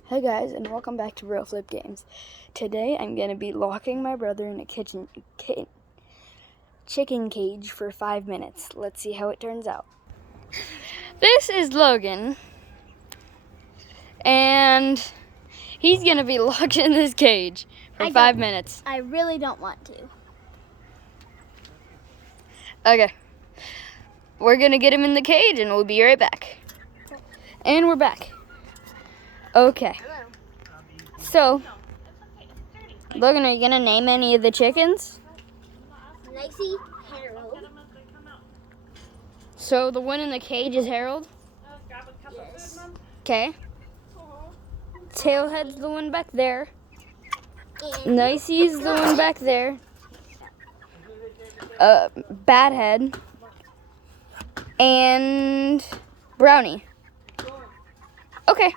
Hey guys, and welcome back to Real Flip Games. Today I'm going to be locking my brother in a chicken cage for 5 minutes. Let's see how it turns out. This is Logan, and he's going to be locked in this cage for 5 minutes. I really don't want to. Okay, we're going to get him in the cage and we'll be right back. And we're back. Okay. So, Logan, are you gonna name any of the chickens? Nicey, Harold. So the one in the cage is Harold? Yes. Okay. Tailhead's the one back there. And Nicey's the one back there. Badhead. And Brownie. Okay.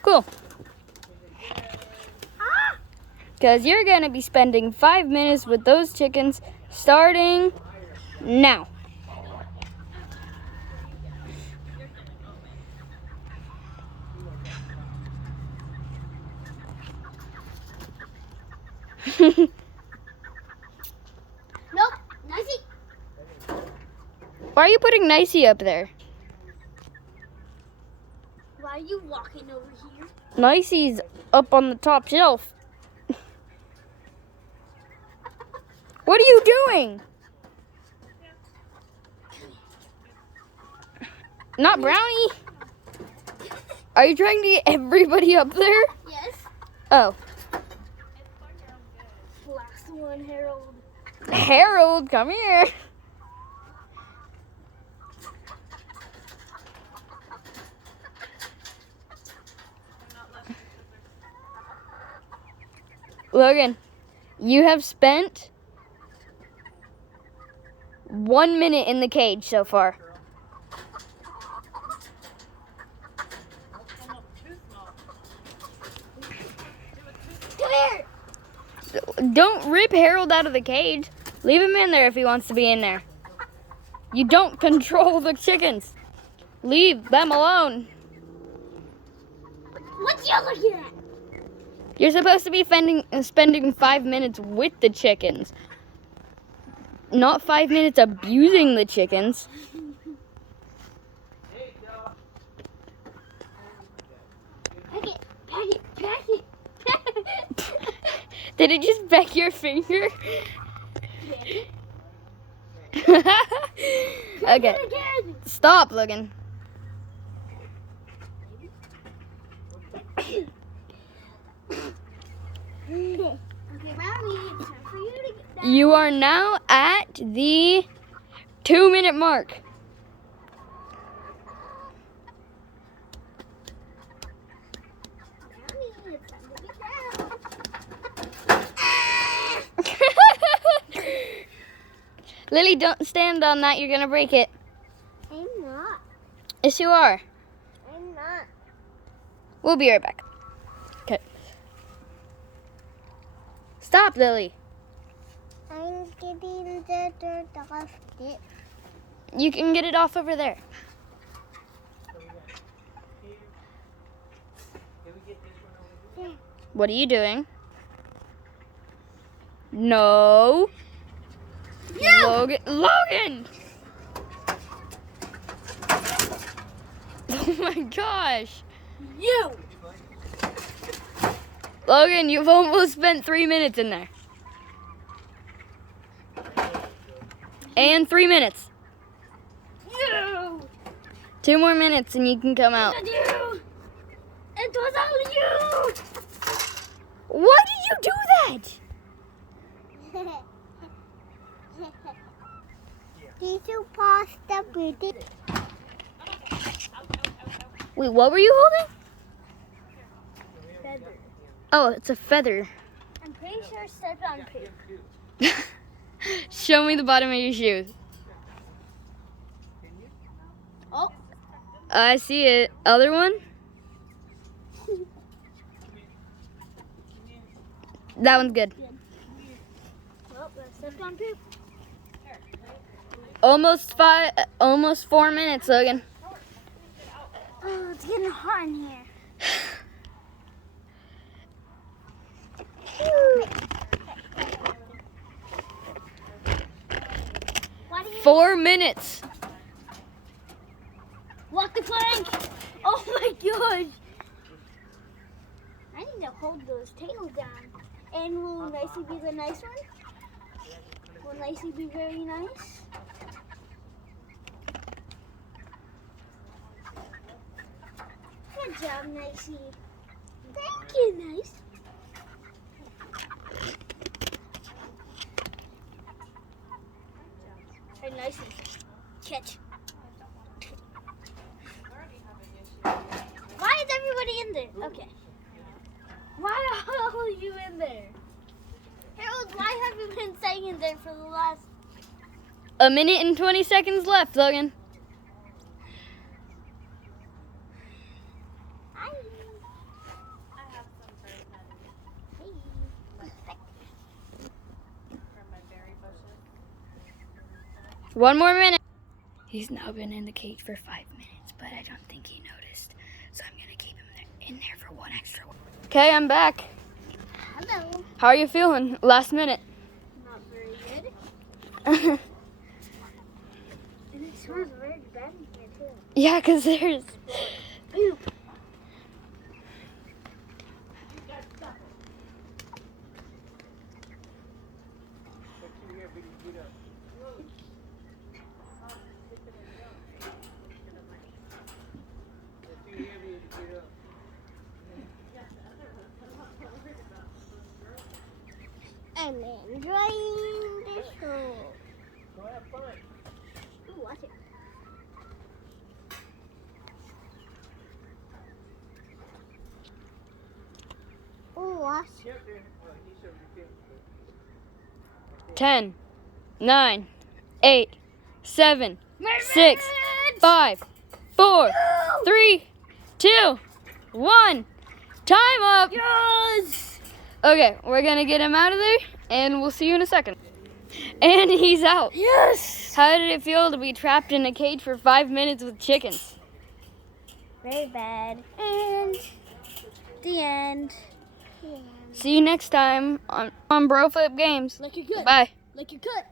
Cool. Because you're going to be spending 5 minutes with those chickens starting now. nope, Nicey. Why are you putting Nicey up there? Why are you walking over here? Nicey's up on the top shelf. What are you doing? Not Brownie. Are you trying to get everybody up there? Yes. Oh. Last one, Harold. Harold, come here. Logan, you have spent 1 minute in the cage so far. Come here. Don't rip Harold out of the cage. Leave him in there if he wants to be in there. You don't control the chickens. Leave them alone. What you looking at? You're supposed to be spending 5 minutes with the chickens. Not 5 minutes abusing the chickens. Pack it. Did it just peck your finger? Okay. Stop, Logan. Okay, Brownie, it's time for you to get down. You are now at the 2 minute mark. Brownie, it's time to get down. Lily, don't stand on that. You're going to break it. I'm not. Yes, you are. I'm not. We'll be right back. Okay. Stop, Lily. I'm getting the dirt off it. You can get it off over there. What are you doing? No. You! Logan! Oh my gosh. You! Logan, you've almost spent 3 minutes in there. And 3 minutes. You! 2 more minutes and you can come out. You! It was all you! Why did you do that? Did you pass the beauty? Wait, what were you holding? Feather. Oh, it's a feather. I'm pretty sure it stepped on poop. Show me the bottom of your shoe. Oh. I see it. Other one? That one's good. Well, that stepped on poop. Almost 4 minutes, Logan. Oh, It's getting hot in here. 4 minutes. Walk the plank. Oh my gosh. I need to hold those tails down. And will Nicey be the nice one? Will Nicey be very nice? Good job, Nicey. Thank you, Nice. Hey, Nicey. Catch. Why is everybody in there? Okay. Why are all you in there? Harold, why have you been staying in there for the last... 1 minute and 20 seconds left, Logan. Hi. I have some for Hey. From my berry bushes. 1 more minute. He's now been in the cage for 5 minutes, but I don't think he noticed. So I'm going to keep him in there for 1 extra one. Okay, I'm back. Hello. How are you feeling? Last minute. Not very good. And it smells very bad in here too. Yeah, because there's... Poop. I'm enjoying the show. Go have fun. Ooh, watch it. Ooh, watch. 10, 9, 8, 7, 6, 5, 4, 3, 2, 1. Time up! Yes! Okay, we're gonna get him out of there, and we'll see you in a second. And he's out. Yes! How did it feel to be trapped in a cage for 5 minutes with chickens? Very bad. And the end. See you next time on Bro Flip Games. Like you're good. Bye. Like you're good.